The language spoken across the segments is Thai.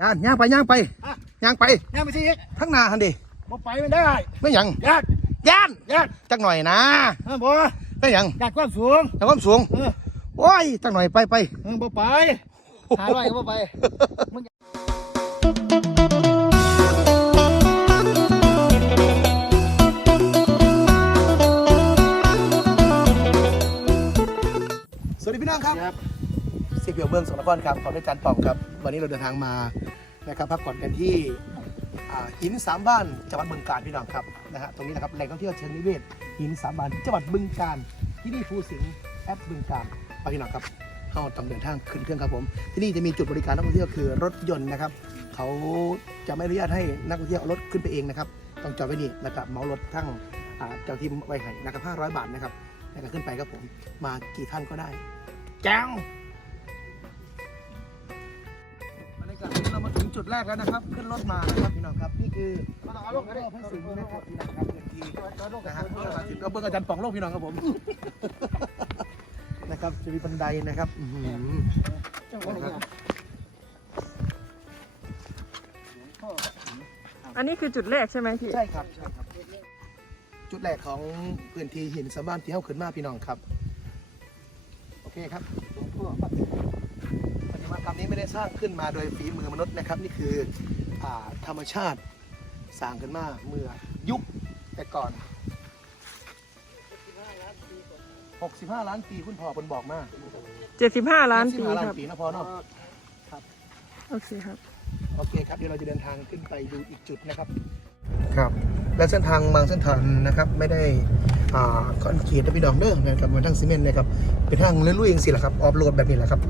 ย่านย่างไปย่างไปอะ ย่างไปยังไม่ใช่อีกทั้งหน้าหันดิบ่ไปไม่ได้ไม่หยังญาติย่านญาติจักหน่อยนะเออบ่ไม่หยังญาติความสูง แต่ความสูงเออ โอ้ยจักหน่อยไปไป เออบ่ไปหาร้อยก็บ่ไปมึงสวัสดีพี่น้องครับ ครับ เสียเปียวเมืองสกลนครครับขอด้วยการป่องครับ วันนี้เราเดินทางมา นะครับพักผ่อนกันที่อ่าหินสามบ้านจังหวัดบึงกาฬพี่น้องครับนะฮะตรงนี้นะครับแหล่งท่องเที่ยวเชิงนิเวศหินสามบ้านจังหวัดบึงกาฬที่นี่ภูสิงห์แอปบึงกาฬไปพี่น้องครับเข้าต้องเดินทางขึ้นเครื่องครับผม ที่นี่จะมีจุดบริการนักท่องเที่ยวคือรถยนต์นะครับเขาจะไม่อนุญาตให้นักท่องเที่ยวเอารถขึ้นไปเองนะครับต้องจอดไว้นี่แล้วก็เมารถทั้งอ่าเจ้าที่ไว้ให้นะครับ500บาทนะครับแล้วก็ขึ้นไปครับผมมากี่ท่านก็ได้แจ้ง จุดแรกแล้วนะครับ ขึ้นรถมานะครับพี่น้องครับนี่คือมาเอาลูกรกันดิอบให้สิงห์นะครับพี่น้องครับพื้นที่นะฮะถึงก็เบิ้งอาจารย์ป่องโลกพี่น้องครับผมนะครับจะมีบันไดนะครับอื้อหือเจ้าของเนี่ยอันนี้คือจุดแรกใช่ไหมพี่ใช่ครับใช่ครับ จุดแรกของพื้นที่หินสามบ้านที่เข้าขึ้นมาพี่น้องครับ โอเคครับปฏิมา กรรมนี้ไม่ได้สร้างขึ้นมาโดยฝีมือมนุษย์นะครับ นี่คืออ่าธรรมชาติสร้างขึ้นมาเมื่อยุคแต่ก่อน 65 ล้านปีคุณพ่อคุณบอกมา75ล้านปี65ล้านครับ ปีนะพ่อเนาะ โอเคครับ โอเคครับ เดี๋ยวเราจะเดินทางขึ้นไปดูอีกจุดนะครับ ครับ และเส้นทางบางเส้นทางนะครับไม่ได้อ่าคอนกรีตนะพี่ดองเด้อนะครับมันทั้งซีเมนต์นะครับ เป็นทางเลื่อนๆเองสิแหละครับ ออฟโรดแบบนี้แหละครับ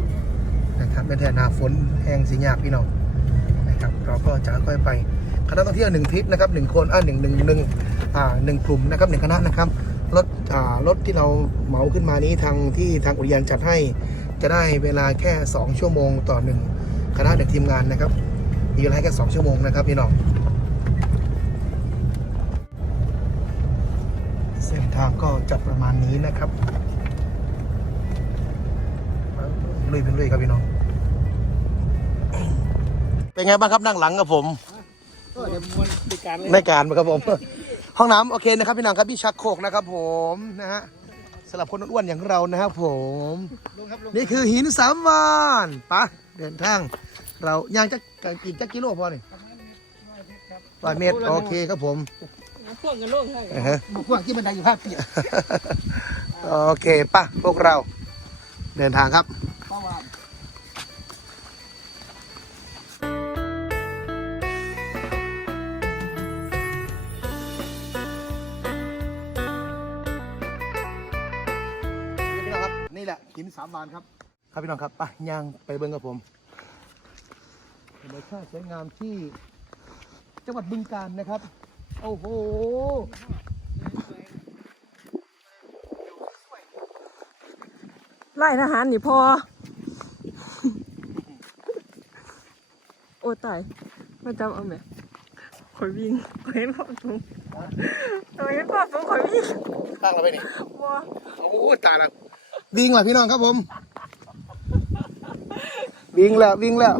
นะครับเป็นแทนนาฝนแห้งสีหยากพี่น้องนะครับเราก็จะค่อยไปคณะท่องเที่ยวหนึ่งทริปนะครับหนึ่งคนอ่าหนึ่งหนึ่งหนึ่งอ่าหนึ่งกลุ่มนะครับหนึ่งคณะนะครับรถอ่ารถที่เราเหมาขึ้นมานี้ทางที่ทางอุทยานจัดให้จะได้เวลาแค่ 2 ชั่วโมงต่อหนึ่งคณะเด็กทีมงานนะครับมีเวลาแค่2ชั่วโมงนะครับพี่น้องเส้นทางก็จะประมาณนี้นะครับ เป็นลุยครับพี่น้อง เป็นไงบ้างครับนั่งหลังกับผม ก็เดี๋ยวมวนบริการเลยในการครับผม ห้องน้ำโอเคนะครับพี่น้องครับพี่ชักโครกนะครับผมนะฮะสำหรับคนอ้วนๆอย่างเรานะครับผม ลงครับลงนี่คือหินสามวานปะเดินทาง เราย่างจะกี่จักกิโลพอนี่ร้อยเมตรโอเคครับผมพวกกันโลกให้อ่าฮะ บุกพวกที่บันไดอยู่ภาคเปียก โอเคปะพวกเราเดินทางครับ นี่แหละหินสามวานครับ ครับพี่น้องครับไปย่างไปเบิ้งกับผมธรรมชาติสวยงามที่จังหวัดบึงกาฬนะครับ โอ้โหไล่ทหารนี่พอ โอ้ตายมาจำเอาไหมข่อยวิ่งข่อยเห็นพ่อสูงข่อยเห็นพ่อสูงข่อยวิ่งข้างเราไปนี่วัวโอ้ตายแล้ว วิ่งว่ะพี่น้องครับผม วิ่งแล้ววิ่งแล้ว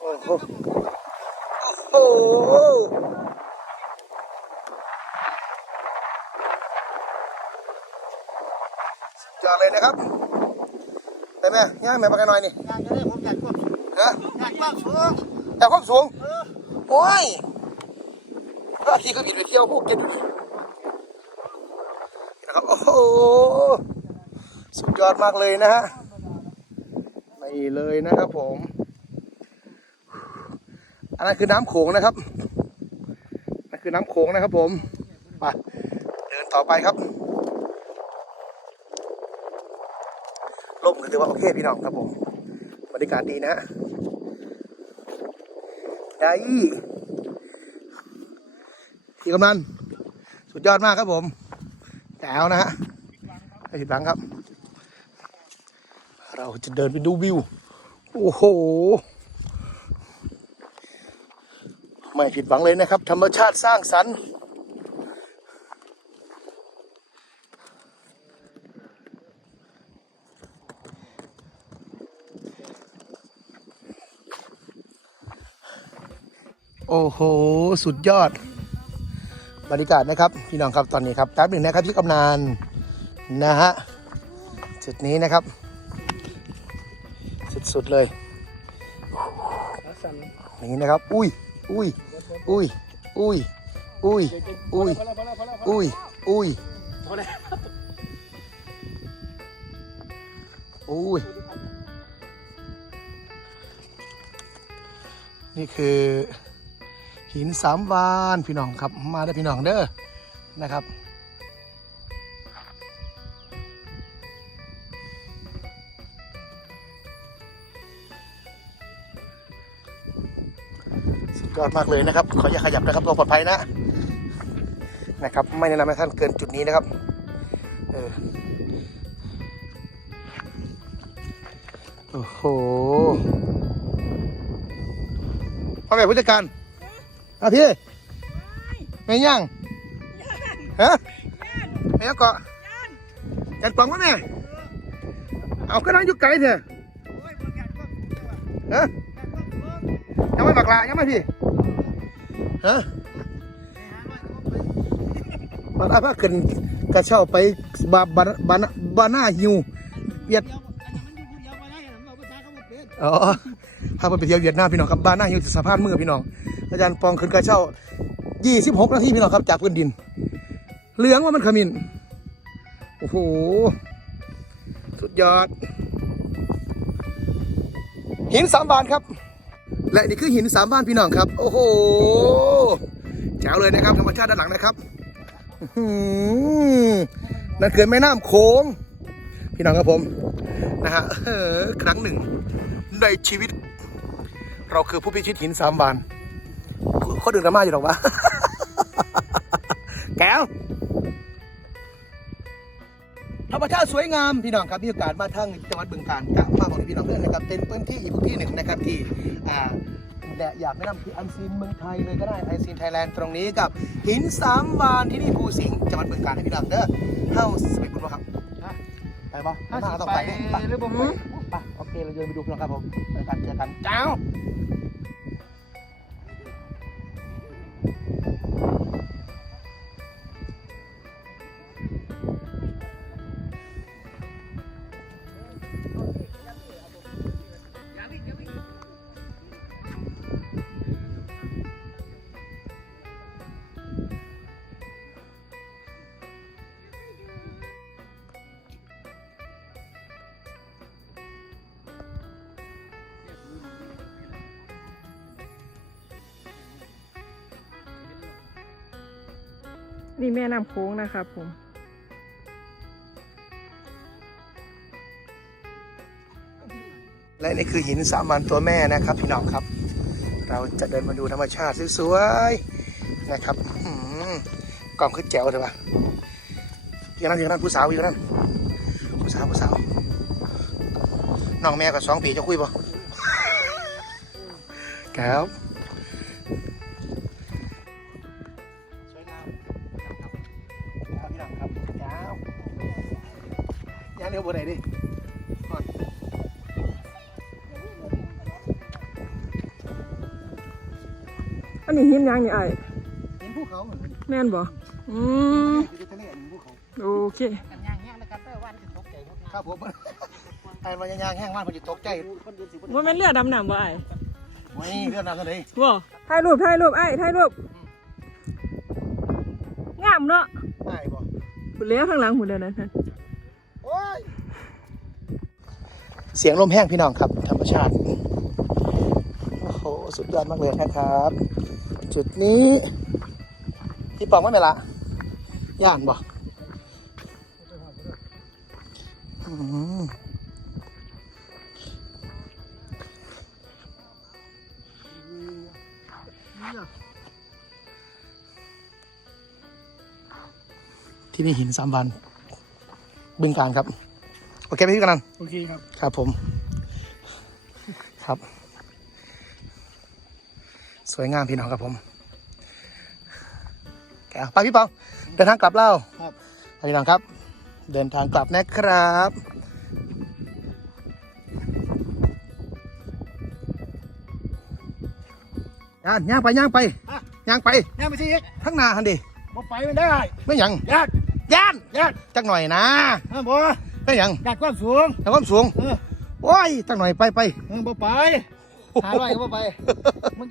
โอ้โหโอ้โหสุดยอดเลยนะครับได้ไหมย่างแม่ปากกันหน่อยนี่งานจะได้ผมอยากความสูงฮะอยากความสูงแต่ความสูงเออโอ้ยก็ที่ก็บินไปเที่ยวพวกเก็ตดูดินะครับโอ้โห สุดยอดมากเลยนะฮะนี่เลยนะครับผม อันนั้นคือน้ำโขงนะครับนั่นคือน้ำโขงนะครับผมไปเดินต่อไปครับลมก็ถือว่าโอเคพี่น้องครับผมบรรยากาศดีนะฮะได้พี่กำนันสุดยอดมากครับผมแจ๋วนะฮะไม่ผิดหวังครับ เราจะเดินไปดูวิว โอ้โห ไม่ผิดหวังเลยนะครับ ธรรมชาติสร้างสรรค์โอ้โห สุดยอด บรรยากาศนะครับ พี่น้องครับตอนนี้ครับแป๊บหนึ่งนะครับที่กำนานนะฮะจุดนี้นะครับ สุดๆเลยสั่นอย่างนี้นะครับ อุ้ย อุ้ย อุ้ย อุ้ย อุ้ย อุ้ยพอแล้วพอแล้วพอแล้วอุ้ย อุ้ยพอแล้วอุ้ย นี่คือหินสามวานพี่น้องครับ มาได้อพี่น้องเด้อนะครับ ยอดมากเลยนะครับขออย่าขยับนะครับตัวปลอดภัยนะนะครับ ไม่แนะนำให้ท่านเกินจุดนี้นะครับเออโอ้โหพ่อแม่ผู้จัดการอะพี่ไม่ย่างฮะไม่ยังเกาะจัดกล่องวะแม่เอาก็นั่งอยู่ไกลเถอะฮะยังไม่บักลายังไม่พี่ ฮะบักลาพาขึ้นกระเช้าไปบาบาบานาบานาฮิวเวียดเดี๋ยวอันนี้มันอยู่คนเดียวไปได้ผมเอาภาษาเขาบอกเป็นอ๋อพาไปเที่ยวเวียดนามพี่น้องครับบานาฮิวสะพานมือพี่น้อง อาจารย์ปองขึ้นกระเช้า26นาทีพี่น้องครับจากพื้นดิน เหลืองว่ามันขมิ้นโอ้โหสุดยอดหินสามบานครับ และนี่คือหินสามบ้านพี่น้องครับ โอ้โหแจ๋วเลยนะครับธรรมชาติด้านหลังนะครับอื้อหือนั่นคือแม่น้ำโขงพี่น้องครับผมนะฮะครั้งหนึ่ง ในชีวิต เราคือผู้พิชิตหินสามบานคนอื่นกันมาอยู่หรอกวะแก้ว ธรรมชาติสวยงามพี่น้องครับมีโอกาสมาทั้งจังหวัดบึงกาฬกับมาบอกพี่น้องเพื่อนนะครับเป็นพื้นที่อีกพื้นที่หนึ่งนะครับที่อ่าและอยากแนะนำที่อันซีนเมืองไทยเลยก็ได้ไอซีนไทยแลนด์ตรงนี้กับหินสามวานที่นี่ภูสิงห์จังหวัดบึงกาฬนะพี่น้องเด้อเฮ้าสไปบุญบ่ครับไปบ่ถ้ามาสิต้องไปไปเนี่ยไปหรือบ่ไปไปโอเคเราเดินไปดูพี่น้องครับผมเจอกันเจอกันเจ้า นี่แม่น้ำโค้งนะครับผม และนี่คือหินสามวันตัวแม่นะครับพี่น้องครับ เราจะเดินมาดูธรรมชาติสวยๆนะครับกล่องคือแจ๋วเลยปะอย่างนั้นอย่างนั้นผู้สาวอยู่นั่นผู้สาวผู้สาวน้องแม่กับสองปีจะคุยปะแก้ว ย่างเร็วบนไหนดิอันนี้หินยังนี่ไอ้เห็นภูเขาเหมือนกันแม่นบ่อืมอยู่ที่ทะเลเห็นภูเขาโอเคกันย่างแห้งนะครับเด้อวันจะตกใจพวกนั้นครับผมไอ้มันยางๆแห้งมากมันจะตกใจคนเดียวสิบ่ว่าแม่นเรือดำน้ำบ่ไอ้ไม่เรื่องนั้นเลยบ่ถ่ายรูปถ่ายรูปไอ้ถ่ายรูปงามเนาะไอ้บอกหุ่นเลี้ยข้างหลังหุ่นเดียวนั้น เสียงลมแห้งพี่น้องครับ ธรรมชาติ โอ้โห สุดยอดมากเลยนะครับ จุดนี้พี่ปองไม่เป็นละย่านบอกอืมที่นี่หินสามวันบึงการครับ เคไหมพี่กำนันโอเคครับ ครับผม ครับ สวยงามพี่น้องครับผมแกไปพี่ปองเดินทางกลับเล่าครับไปพี่น้องครับ เดินทางกลับนะครับย่านย่างไปย่างไปอะย่างไปย่างไปสิอีกทั้งหน้าหันดิบ่ไปไม่ได้ไม่หยังญาติย่านญาติจักหน่อยนะเออบ่ ไม่หยังญาติความสูง แต่ความสูงเออ โอ้ยจักหน่อยไปไป เออบ่ไปหาร้อยก็บ่ไปมึง